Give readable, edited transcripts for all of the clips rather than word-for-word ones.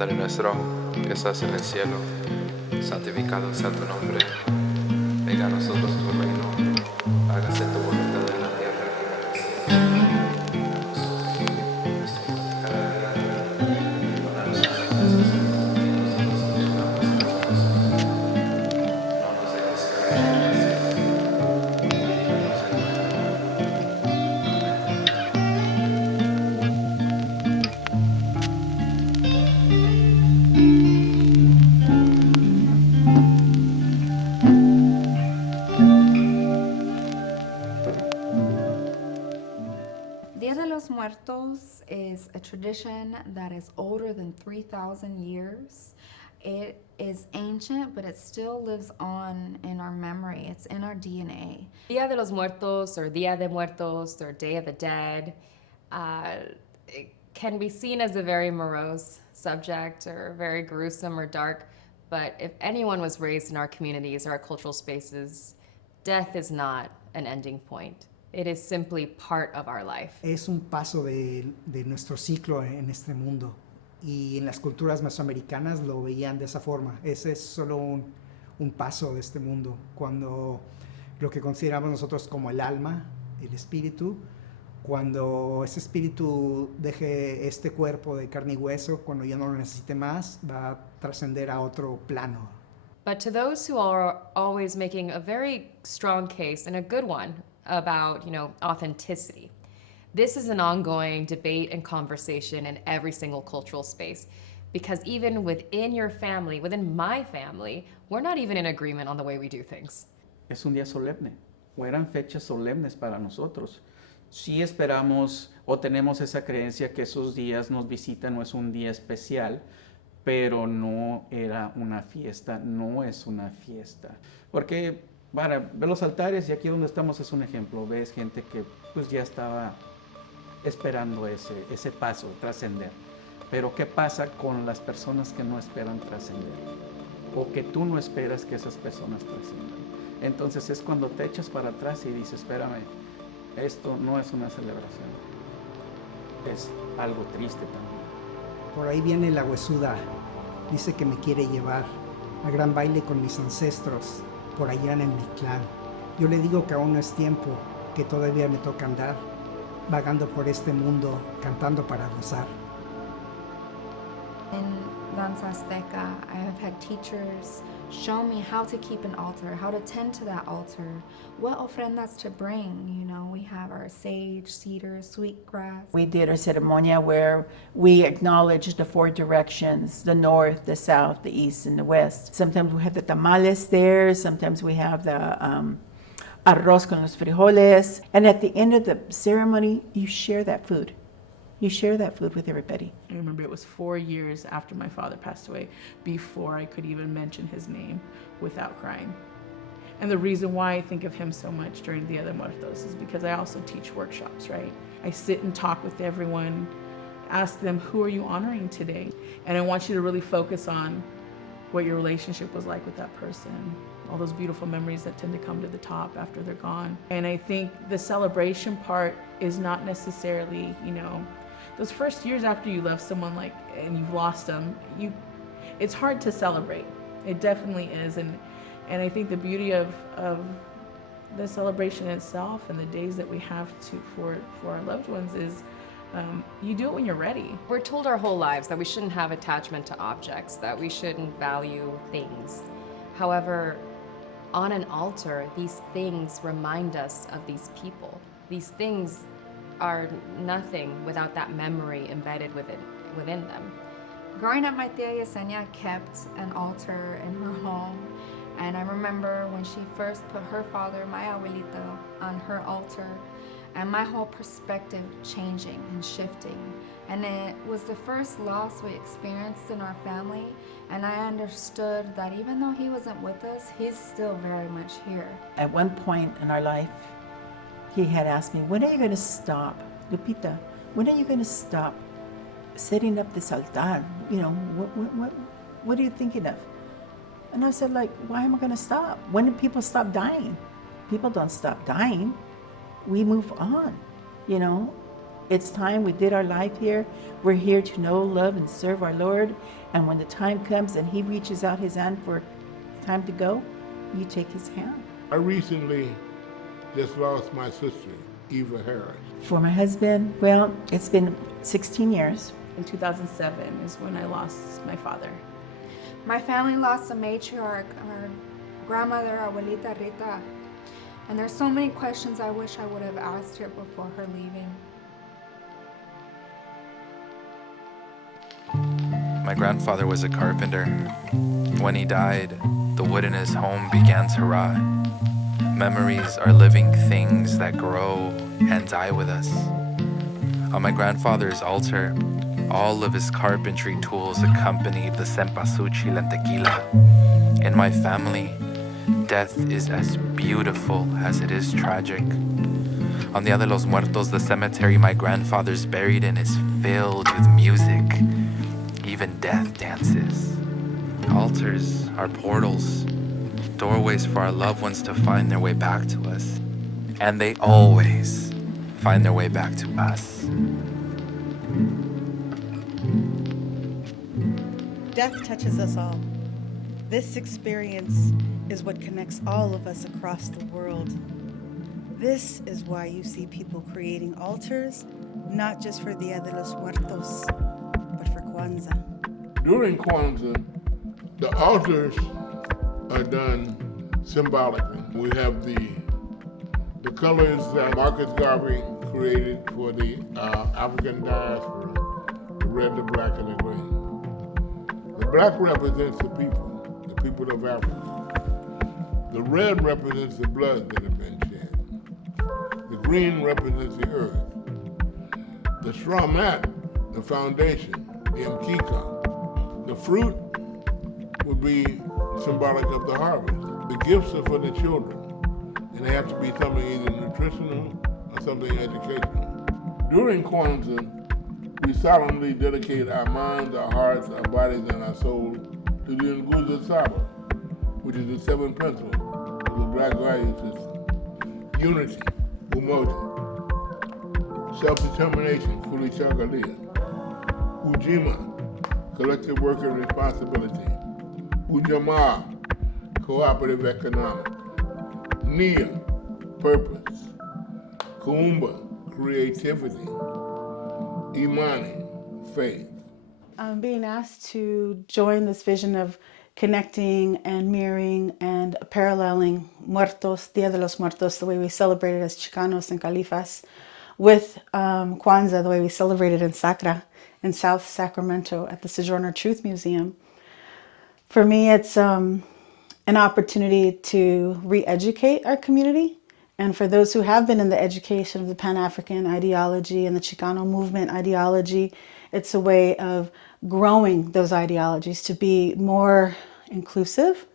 Padre nuestro que estás en el cielo, santificado sea tu nombre. Venga a nosotros tu reino, hágase tu voluntad en la tierra como en el cielo. Nuestro pan de cada día, perdónanos nuestras ofensas, y nosotros perdonamos a los que nos ofenden. No nos dejes caer en la tentación, y líbranos del mal. Dia de los Muertos is a tradition that is older than 3,000 years. It is ancient, but it still lives on in our memory. It's in our DNA. Dia de los Muertos or Dia de Muertos or Day of the Dead it can be seen as a very morose subject or very gruesome or dark, but if anyone was raised in our communities or our cultural spaces, death is not an ending point. It is simply part of our life. Es un paso de nuestro ciclo en este mundo. Y en las culturas mesoamericanas lo veían de esa forma. Ese es solo un paso de este mundo. Cuando lo que consideramos nosotros como el alma, el espíritu, cuando ese espíritu deje este cuerpo de carne y hueso, cuando ya no lo necesite más, va a trascender a otro plano. But to those who are always making a very strong case, and a good one, about, authenticity. This is an ongoing debate and conversation in every single cultural space, because even within your family, within my family, we're not even in agreement on the way we do things. Es un día solemne, o eran fechas solemnes para nosotros. Sí esperamos o tenemos esa creencia que esos días nos visitan, no es un día especial, pero no era una fiesta, no es una fiesta. Porque para ver los altares, y aquí donde estamos es un ejemplo, ves gente que pues ya estaba esperando ese paso, trascender. Pero ¿qué pasa con las personas que no esperan trascender? O que tú no esperas que esas personas trasciendan. Entonces es cuando te echas para atrás y dices, espérame, esto no es una celebración, es algo triste también. Por ahí viene la huesuda, dice que me quiere llevar a gran baile con mis ancestros, por allá en el Mictlán. Yo le digo que aún no es tiempo, que todavía me toca andar, vagando por este mundo, cantando para gozar. In Danza Azteca, I have had teachers show me how to keep an altar, how to tend to that altar, what ofrendas to bring. We have our sage, cedar, sweetgrass. We did a ceremonia where we acknowledged the four directions, the north, the south, the east, and the west. Sometimes we have the tamales there, sometimes we have the arroz con los frijoles. And at the end of the ceremony, you share that food. You share that food with everybody. I remember it was 4 years after my father passed away before I could even mention his name without crying. And the reason why I think of him so much during Dia de Muertos is because I also teach workshops, right? I sit and talk with everyone, ask them, who are you honoring today? And I want you to really focus on what your relationship was like with that person, all those beautiful memories that tend to come to the top after they're gone. And I think the celebration part is not necessarily, those first years after you left someone and you've lost them, it's hard to celebrate. It definitely is. And I think the beauty of the celebration itself and the days that we have for our loved ones is you do it when you're ready. We're told our whole lives that we shouldn't have attachment to objects, that we shouldn't value things. However, on an altar, these things remind us of these people. These things are nothing without that memory embedded within them. Growing up, my tia Yesenia kept an altar in her home. And I remember when she first put her father, my abuelito, on her altar, and my whole perspective changing and shifting. And it was the first loss we experienced in our family, and I understood that even though he wasn't with us, he's still very much here. At one point in our life, he had asked me, when are you going to stop, Lupita, when are you going to stop setting up this altar? What are you thinking of? And I said, why am I going to stop? When do people stop dying? People don't stop dying. We move on, It's time we did our life here. We're here to know, love, and serve our Lord. And when the time comes and He reaches out His hand for time to go, you take His hand. I recently just lost my sister, Eva Harris. For my husband, well, it's been 16 years. In 2007 is when I lost my father. My family lost a matriarch, our grandmother, Abuelita Rita. And there's so many questions I wish I would have asked her before her leaving. My grandfather was a carpenter. When he died, the wood in his home began to rot. Memories are living things that grow and die with us. On my grandfather's altar, all of his carpentry tools accompanied the cempasúchil and tequila. In my family, death is as beautiful as it is tragic. On Dia de los Muertos, the cemetery my grandfather's buried in is filled with music. Even death dances. Altars are portals, doorways for our loved ones to find their way back to us. And they always find their way back to us. Death touches us all. This experience is what connects all of us across the world. This is why you see people creating altars, not just for Dia de los Muertos, but for Kwanzaa. During Kwanzaa, the altars are done symbolically. We have the colors that Marcus Garvey created for the African diaspora, the red, the black, and the green. The black represents the people of Africa. The red represents the blood that has been shed. The green represents the earth. The straw mat, the foundation, the mkika. The fruit would be symbolic of the harvest. The gifts are for the children, and they have to be something either nutritional or something educational. During Kwanzaa, we solemnly dedicate our minds, our hearts, our bodies, and our souls to the Nguzo Saba, which is the seventh principle of the Black value system. Unity, umoja. Self-determination, kulichagalia. Ujima, collective work and responsibility. Ujamaa, cooperative economic. Nia, purpose. Kuumba, creativity. Imani, faith. I'm being asked to join this vision of connecting and mirroring and paralleling Muertos, Dia de los Muertos, the way we celebrate it as Chicanos and Califas, with Kwanzaa, the way we celebrate it in Sacra, in South Sacramento at the Sojourner Truth Museum. For me, it's an opportunity to re-educate our community. And for those who have been in the education of the Pan-African ideology and the Chicano movement ideology, it's a way of growing those ideologies to be more inclusive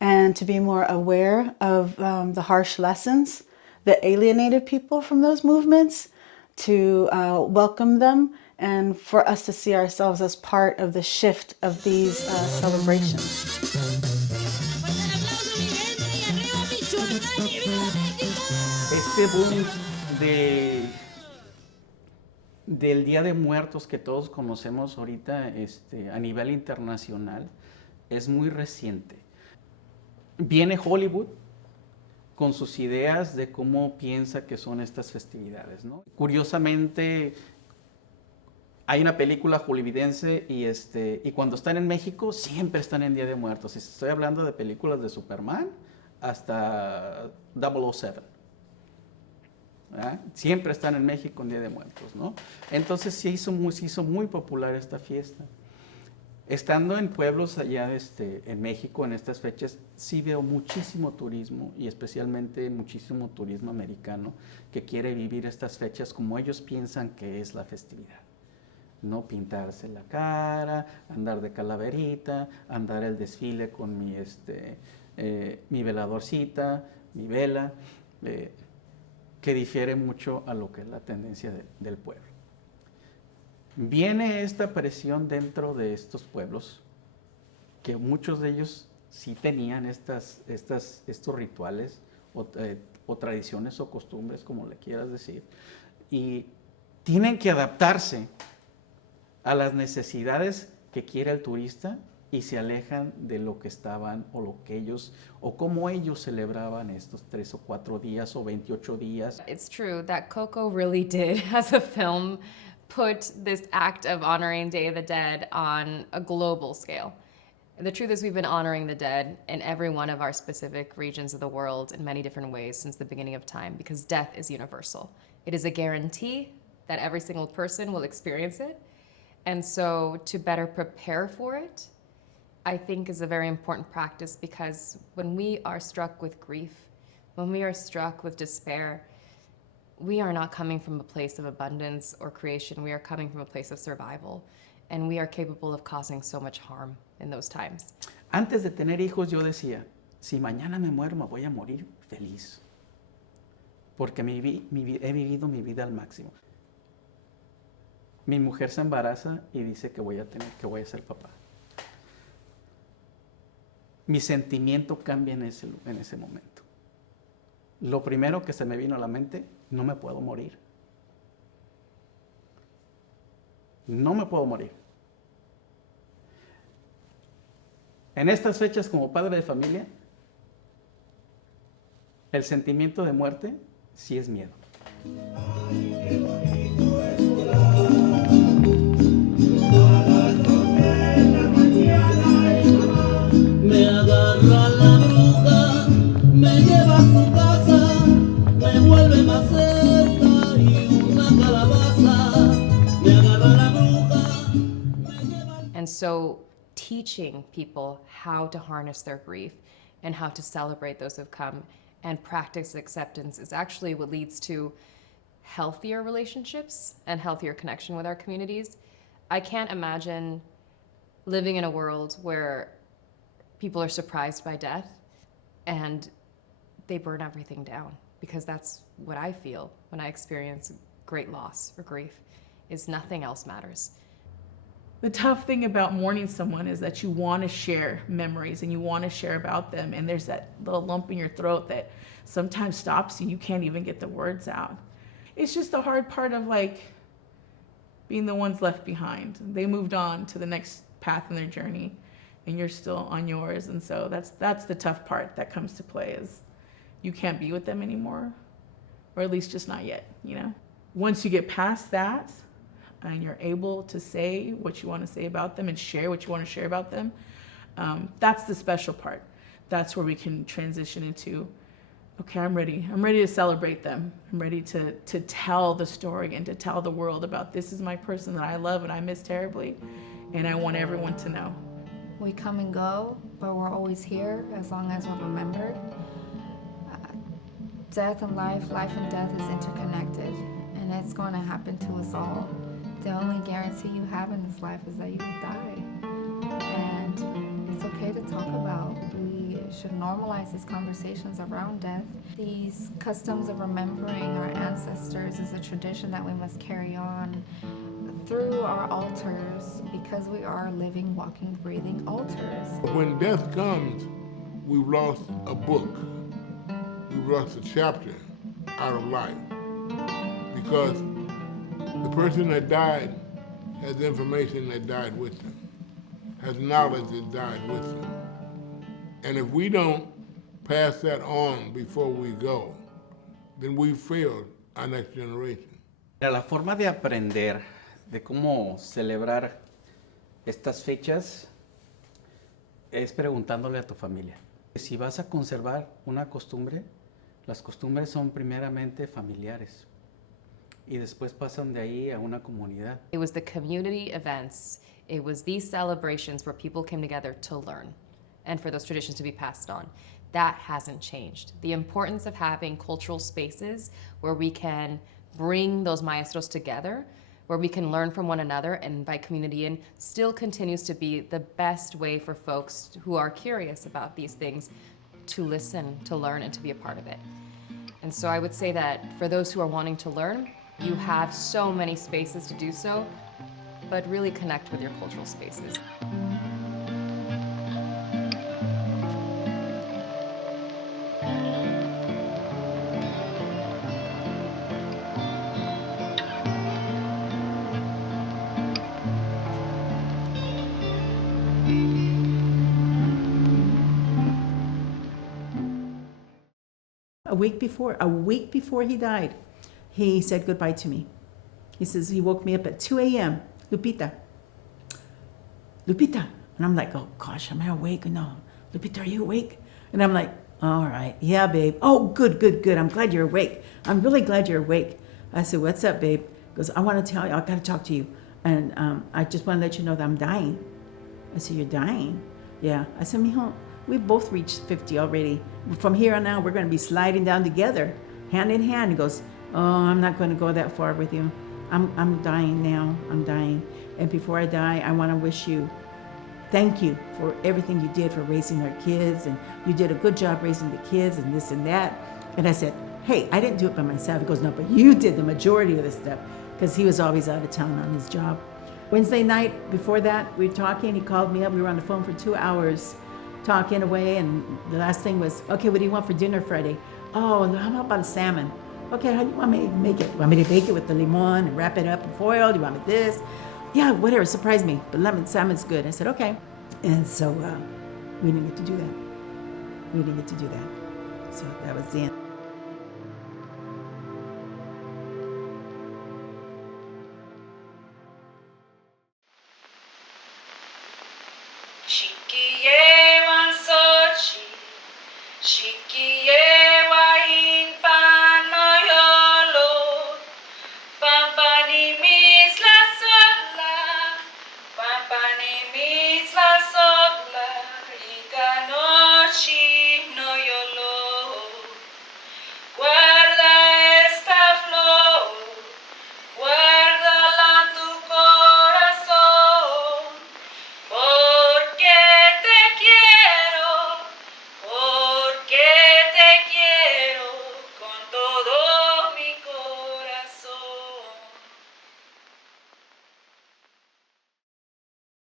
and to be more aware of the harsh lessons that alienated people from those movements, to welcome them, and for us to see ourselves as part of the shift of these celebrations. Este boom del Día de Muertos que todos conocemos ahorita a nivel internacional es muy reciente. Viene Hollywood con sus ideas de cómo piensa que son estas festividades, ¿no? Curiosamente, hay una película hollywoodense y cuando están en México siempre están en Día de Muertos. Estoy hablando de películas de Superman hasta 007. ¿verdad? Siempre están en México en Día de Muertos, ¿no? Entonces se hizo muy popular esta fiesta. Estando en pueblos allá en México en estas fechas, sí veo muchísimo turismo y especialmente muchísimo turismo americano que quiere vivir estas fechas como ellos piensan que es la festividad. No pintarse la cara, andar de calaverita, andar el desfile con mi veladorcita, mi vela, que difiere mucho a lo que es la tendencia del pueblo. Viene esta presión dentro de estos pueblos, que muchos de ellos sí tenían estos rituales o tradiciones o costumbres, como le quieras decir, y tienen que adaptarse a las necesidades que quiere el turista y se alejan de lo que estaban o lo que ellos o cómo ellos celebraban estos 3 o 4 días o 28 días. It's true that Coco really did, as a film, put this act of honoring Day of the Dead on a global scale. And the truth is we've been honoring the dead in every one of our specific regions of the world in many different ways since the beginning of time, because death is universal. It is a guarantee that every single person will experience it. And so to better prepare for it, I think is a very important practice, because when we are struck with grief, when we are struck with despair, we are not coming from a place of abundance or creation. We are coming from a place of survival, and we are capable of causing so much harm in those times. Antes de tener hijos yo decía, si mañana me muero me voy a morir feliz, porque he vivido mi vida al máximo. Mi mujer se embaraza y dice que voy a ser papá. Mi sentimiento cambia en ese momento. Lo primero que se me vino a la mente, no me puedo morir. No me puedo morir. En estas fechas, como padre de familia, el sentimiento de muerte sí es miedo. Me agarra la bruja, me lleva a su casa, me vuelve maceta y una calabaza. Me agarra la bruja, me lleva. And so teaching people how to harness their grief and how to celebrate those who've come and practice acceptance is actually what leads to healthier relationships and healthier connection with our communities. I can't imagine living in a world where people are surprised by death and they burn everything down, because that's what I feel when I experience great loss or grief, is nothing else matters. The tough thing about mourning someone is that you want to share memories and you want to share about them, and there's that little lump in your throat that sometimes stops you. You can't even get the words out. It's just the hard part of like being the ones left behind. They moved on to the next path in their journey, and you're still on yours. And so that's the tough part that comes to play, is you can't be with them anymore, or at least just not yet, you know? Once you get past that and you're able to say what you want to say about them and share what you want to share about them, that's the special part. That's where we can transition into, okay, I'm ready to celebrate them. I'm ready to tell the story and to tell the world about, this is my person that I love and I miss terribly, and I want everyone to know. We come and go, but we're always here as long as we're remembered. Death and life and death is interconnected, and it's going to happen to us all. The only guarantee you have in this life is that you will die. And it's okay to talk about. We should normalize these conversations around death. These customs of remembering our ancestors is a tradition that we must carry on through our altars, because we are living, walking, breathing altars. When death comes, we've lost a book. We've lost a chapter out of life, because the person that died has information that died with them, has knowledge that died with them. And if we don't pass that on before we go, then we failed our next generation. La forma de aprender de cómo celebrar estas fechas es preguntándole a tu familia. Si vas a conservar una costumbre, las costumbres son primeramente familiares y después pasan de ahí a una comunidad. It was the community events, it was these celebrations where people came together to learn and for those traditions to be passed on. That hasn't changed. The importance of having cultural spaces where we can bring those maestros together, where we can learn from one another and invite community in, still continues to be the best way for folks who are curious about these things to listen, to learn, and to be a part of it. And so I would say that for those who are wanting to learn, you have so many spaces to do so, but really connect with your cultural spaces. week before he died, he said goodbye to me. He says, he woke me up at 2 a.m. Lupita. And I'm like, oh gosh, am I awake? No. Lupita, are you awake? And I'm like, all right, yeah, babe. Oh, good. I'm glad you're awake. I'm really glad you're awake. I said, what's up, babe? He goes, I want to tell you, I got to talk to you. And I just want to let you know that I'm dying. I said, you're dying? Yeah. I said, mijo, we both reached 50 already. From here on out, we're going to be sliding down together, hand in hand. He goes, oh, I'm not going to go that far with you. I'm dying now. I'm dying. And before I die, I want to wish you thank you for everything you did for raising our kids. And you did a good job raising the kids and this and that. And I said, hey, I didn't do it by myself. He goes, no, but you did the majority of the stuff, because he was always out of town on his job. Wednesday night, before that, we were talking. He called me up. We were on the phone for 2 hours talking away. And the last thing was, okay, what do you want for dinner Friday? Oh, how about a salmon? Okay, how do you want me to make it? Want me to bake it with the limon and wrap it up in foil? Do you want me this? Yeah, whatever, surprise me. But salmon's good. I said, okay. And so we didn't get to do that. So that was the end. Chiquille.